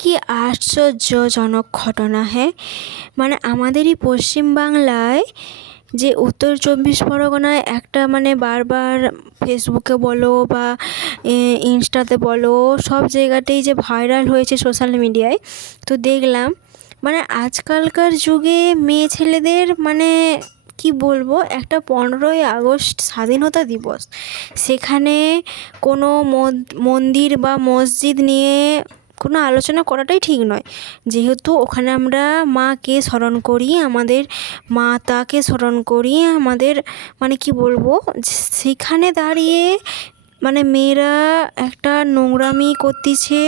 কি আশ্চর্যজনক ঘটনা! হ্যাঁ, মানে আমাদেরই পশ্চিমবাংলায় যে উত্তর চব্বিশ পরগনায় একটা মানে বারবার ফেসবুকে বলো বা ইনস্টাতে বলো, সব জায়গাতেই যে ভাইরাল হয়েছে সোশ্যাল মিডিয়ায়। তো দেখলাম মানে আজকালকার যুগে মেয়ে ছেলেদের মানে কি বলবো, একটা 15ই আগস্ট স্বাধীনতা দিবস, সেখানে কোনো মন্দির বা মসজিদ নিয়ে কোনো আলোচনা করাটাই ঠিক নয়। যেহেতু ওখানে আমরা মাকে স্মরণ করি, আমাদের মাতাকে স্মরণ করি, আমাদের মানে কি বলবো, সেখানে দাঁড়িয়ে মানে মেয়েরা একটা নোংরামি করতেছে।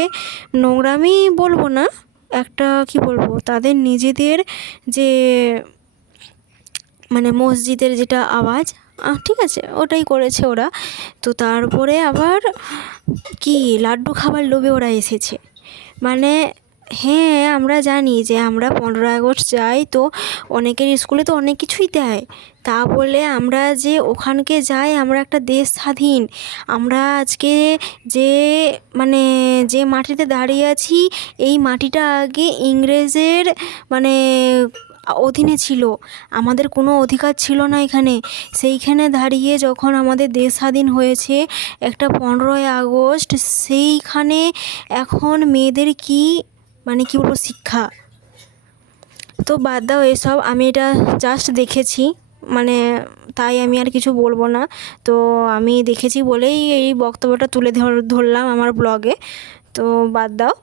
নোংরামি বলবো না, একটা কি বলবো, তাদের নিজেদের যে মানে মসজিদের যেটা আওয়াজ, ঠিক আছে, ওটাই করেছে ওরা। তো তারপরে আবার কি লাড্ডু খাবার লোভে ওরা এসেছে। মানে হ্যাঁ, আমরা জানি যে আমরা 15ই আগস্ট যাই, তো অনেকের স্কুলে তো অনেক কিছুই দেয়। তা বলে আমরা যে ওখানকে যাই, আমরা একটা দেশ স্বাধীন, আমরা আজকে যে মানে যে মাটিতে দাঁড়িয়ে আছি, এই মাটিটা আগে ইংরেজের মানে অধীনে ছিল, আমাদের কোনো অধিকার ছিল না এখানে। সেইখানে দাঁড়িয়ে যখন আমাদের দেশ স্বাধীন হয়েছে একটা 15ই আগস্ট, সেইখানে এখন মেয়েদের কি মানে কি বলবো শিক্ষা। তো বাদ দাও এসব, আমি এটা জাস্ট দেখেছি, মানে তাই আমি আর কিছু বলবো না। তো আমি দেখেছি বলেই এই বক্তব্যটা তুলে ধরলাম আমার ব্লগে। তো বাদ দাও।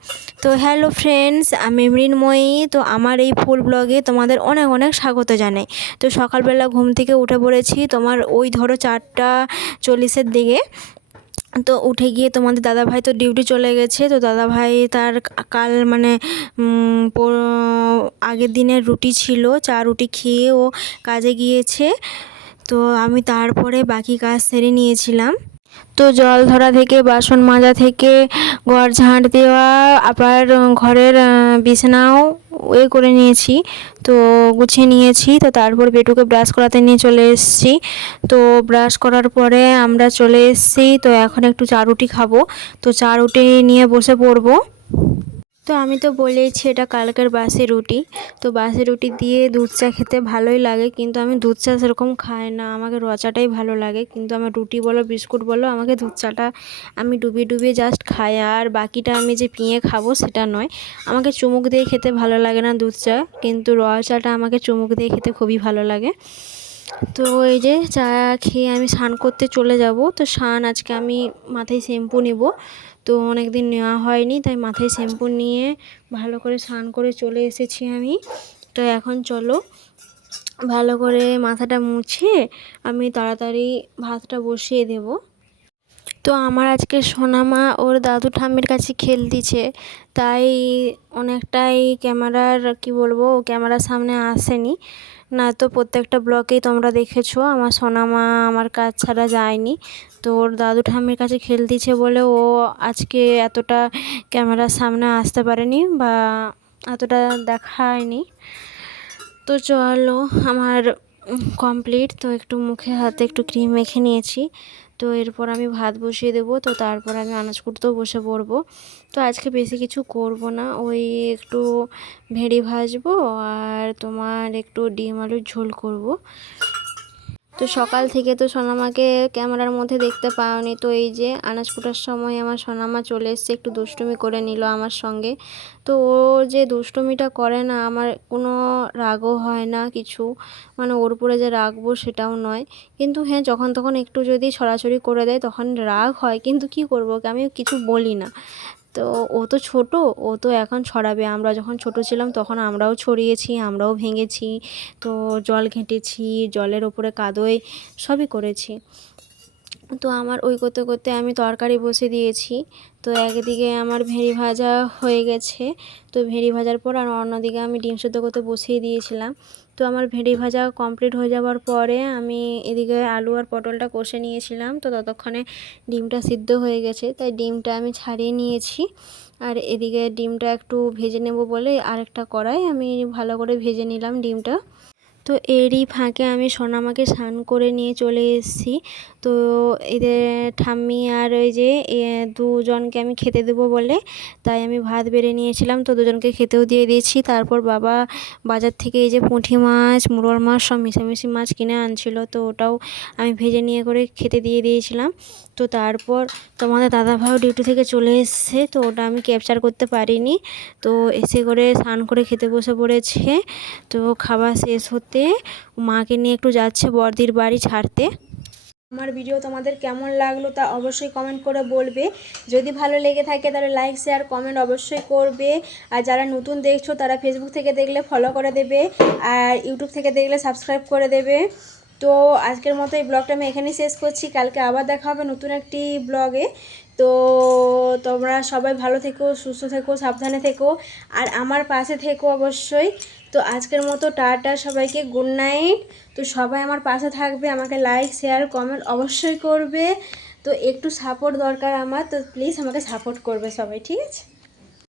তো হ্যালো ফ্রেন্ডস, আমি মৃন্ময়ী। তো আমার এই ফুল ব্লগে তোমাদের অনেক অনেক স্বাগত জানাই। তো সকালবেলা ঘুম থেকে উঠে পড়েছি তোমার ওই ধরো 4টা 40-এর দিকে। তো উঠে গিয়ে তোমাদের দাদাভাই তো ডিউটি চলে গেছে। তো দাদাভাই তার কাল মানে আগের দিনের রুটি ছিল, রুটি খেয়ে ও কাজে গিয়েছে। তো আমি তারপরে বাকি কাজ সেরে নিয়েছিলাম। তো জল ধরা থেকে বাসন মাজা থেকে ঘর ঝাঁট দেওয়া, আবার ঘরের বিছানাও করে নিয়েছি, তো গুছিয়ে নিয়েছি। তো তারপর বেটুকে ব্রাশ করাতে নিয়ে চলে এসেছি। তো ব্রাশ করার পরে আমরা চলে এসেছি। তো এখন একটু রুটি খাবো। তো রুটি নিয়ে বসে পড়বো। তো আমি তো বলেইছি এটা কালকের বাসি রুটি। তো বাসি রুটি দিয়ে দুধ চা খেতে ভালোই লাগে, কিন্তু আমি দুধ চা সেরকম খাই না, আমাকে র চাটাই ভালো লাগে। কিন্তু আমার রুটি বলো বিস্কুট বলো, আমাকে দুধ চাটা আমি ডুবিয়ে ডুবিয়ে জাস্ট খাই, আর বাকিটা আমি যে পিঁয়ে খাবো সেটা নয়। আমাকে চুমুক দিয়ে খেতে ভালো লাগে না দুধ চা, কিন্তু র চাটা আমাকে চুমুক দিয়ে খেতে খুবই ভালো লাগে। তো এই যে চা খেয়ে আমি স্নান করতে চলে যাব। তো স্নান আজকে আমি মাথায় শ্যাম্পু নেব, তো অনেক দিন নেওয়া হয়নি, তাই মাথায় শ্যাম্পু নিয়ে ভালো করে স্নান করে চলে এসেছি আমি। তো এখন চলো ভালো করে মাথাটা মুছে আমি তাড়াতাড়ি ভাতটা বসিয়ে দেব। তো আমার আজকে সোনামা ওর দাদু ঠাম্মির কাছে খেলতিছে, তাই অনেকটাই ক্যামেরার কি বলবো, ক্যামেরার সামনে আসেনি। না তো প্রত্যেকটা ব্লগেই তোমরা দেখেছো আমার সোনামা আমার কাজ ছাড়া যায়নি। তো ওর দাদু ঠাম্মির কাছে খেলতিছে বলে ও আজকে এতটা ক্যামেরার সামনে আসতে পারেনি বা এতটা দেখায়নি। তো চলো আমার কমপ্লিট। তো একটু মুখে হাতে একটু ক্রিম মেখে নিয়েছি। তো এরপর আমি ভাত বসিয়ে দেবো। তো তারপর আমি আনাজ কুটতেও বসে পড়বো। তো আজকে বেশি কিছু করব না, ওই একটু ভেড়ি ভাজবো আর তোমার একটু ডিম আলুর ঝোল করব। তো সকাল থেকে তো সোনামাকে ক্যামেরার মধ্যে দেখতে পাওনি। তো এই যে আনাজ কুটার সময় আমার সোনামা চলে এসছে, একটু দুষ্টুমি করে নিল আমার সঙ্গে। তো ও যে দুষ্টুমিটা করে না, আমার কোনো রাগও হয় না কিছু, মানে ওর উপরে যে রাগবো সেটাও নয়। কিন্তু হ্যাঁ, যখন তখন একটু যদি ছড়াছড়ি করে দেয় তখন রাগ হয়, কিন্তু কি করবো, আমি কিছু বলি না। তো ও তো ছোট, ও তো এখন ছড়াবে। আমরা যখন ছোট ছিলাম তখন আমরাও ছড়িয়েছি, আমরাও ভেঙেছি, তো জল ঘেঁটেছি, জলের ওপরে কাদোয় সবই করেছি। তো আমার ওই করতে করতে আমি তরকারি বসে দিয়েছি। তো একদিকে আমার ভেড়ি ভাজা হয়ে গেছে। তো ভেড়ি ভাজার পর আর অন্যদিকে আমি ডিম সেদ্ধ করতে বসিয়ে দিয়েছিলাম। তো আমার ভেড়ি ভাজা কমপ্লিট হয়ে যাওয়ার পরে আমি এদিকে আলু আর পটলটা কষে নিয়েছিলাম। তো ততক্ষণে ডিমটা সিদ্ধ হয়ে গেছে, তাই ডিমটা আমি ছাড়িয়ে নিয়েছি। আর এদিকে ডিমটা একটু ভেজে নেব বলে আরেকটা কড়াই আমি ভালো করে ভেজে নিলাম ডিমটা। তো তো এরই ফাঁকে আমি সোনামাকে স্নান করে নিয়ে চলে এসেছি। তো এদের ঠাম্মি আর ওই যে দুজনকে আমি খেতে দেবো বলে তাই আমি ভাত বেড়ে নিয়েছিলাম, তো দুজনকে খেতেও দিয়ে দিয়েছি। তারপর বাবা বাজার থেকে এই যে পুঁটি মাছ, মুরল মাছ সব মিশামিশি মাছ কিনে আনছিল, তো ওটাও আমি ভেজে নিয়ে করে খেতে দিয়ে দিয়েছিলাম। তো তারপর তোমাদের দাদাভাইও ডিউটি থেকে চলে এসছে, তো ওটা আমি ক্যাপচার করতে পারিনি। তো এসে করে স্নান করে খেতে বসে পড়েছে। তো খাবার শেষ হতে মাকে নিয়ে একটু যাচ্ছে বড়দির বাড়ি ছাড়তে। আমার ভিডিও তোমাদের কেমন লাগলো তা অবশ্যই কমেন্ট করে বলবে। যদি ভালো লেগে থাকে তাহলে লাইক শেয়ার কমেন্ট অবশ্যই করবে। আর যারা নতুন দেখছো তারা ফেসবুক থেকে দেখলে ফলো করে দেবে, আর ইউটিউব থেকে দেখলে সাবস্ক্রাইব করে দেবে। তো আজকের মতো এই ব্লগটা আমি এখানেই শেষ করছি। কালকে আবার দেখা হবে নতুন একটি ব্লগে। তো তোমরা সবাই ভালো থেকো, সুস্থ থেকো, সাবধানে থেকো, আর আমার পাশে থেকো অবশ্যই। তো আজকের মতো টাটা সবাইকে, গুড নাইট। তো সবাই আমার পাশে থাকবে, আমাকে লাইক শেয়ার কমেন্ট অবশ্যই করবে। তো একটু সাপোর্ট দরকার আমার, তো প্লিজ আমাকে সাপোর্ট করবে সবাই, ঠিক আছে।